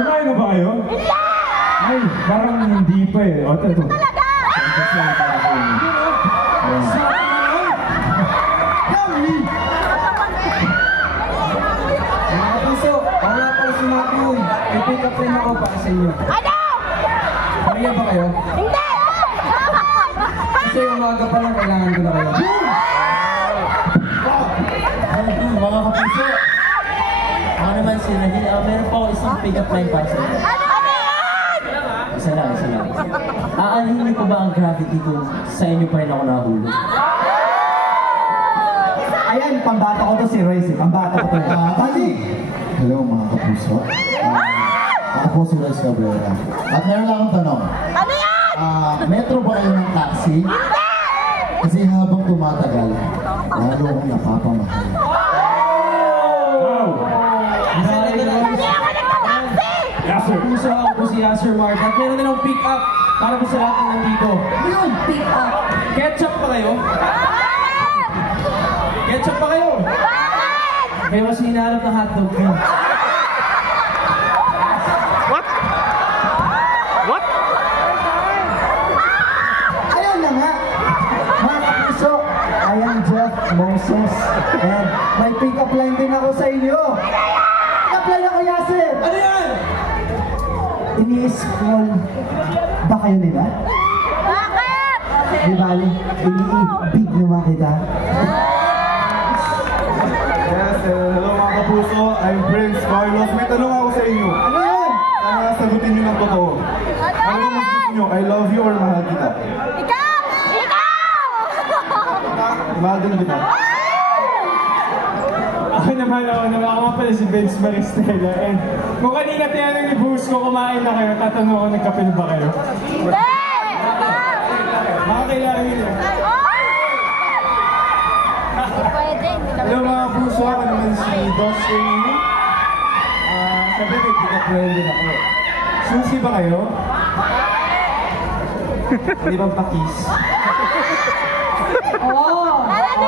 Kumain na ba kayo? Hindi! Ay, parang hindi pa eh. O, ito. Talaga! Mga puso, wala pala sinabi yun. I-pick up rin ako para sa inyo. Ano? Kaya ba kayo? Hindi! Kasi umaga pa lang kailangan ko na kayo. Mga kapuso, ako naman si Rahil. Meron po ako isang pick-up line para sa inyo. Ano yan? Isa lang. Aanhin niyo pa ba ang gravity kung sa inyo pa rin ako nahulog? Ayan, pambata ko to si Royce. Pambata ko to. Tali! Hello mga kapuso. Ako po si Royce Cabrera. At meron lang akong tanong. Ano yan? Metro ba kayo ng taxi? Kasi habang tumatagal, lalo akong napapamahal. Wow! Hindi ako nagtataksi! Yes, sir. Puso ako po si Sir Mark. At meron na ng pick up para po sa lahat ng nandito. Yun, pick up. Ketchup pa kayo? Ketchup pa kayo? Bakit? Kaya mas hinahanap ng hotdog ko. Ayun na nga. Mga kapuso, I am Jeff Moses. And may pick-up line din ako sa inyo. Pick-up line ako, Yasir. Ano yan? Ini-scroll ba kayo nila? Bakit? Di bali, ini-big naman kita. Yes, hello mga kapuso. I'm Prince Carlos. May tanong ako sa inyo. Ano yun? Sana sagutin nyo ng totoo. Ano mas gusto nyo? I love you or mahal kita? Ikaw! Ikaw! Mahal din kita. Ako naman ako nga pala si Vince Maristella. And kung kanina tinanong ni Bruce ko kumain na kayo, tatanong ako nagkape na ba kayo? Hindi! Baka kailangan nyo. Pwede, hindi naman. Hello mga kapuso. Ako naman si Dustin. Sabi may pick-up line din ako. Susi ba kayo? Hindi bang pakis? Oh!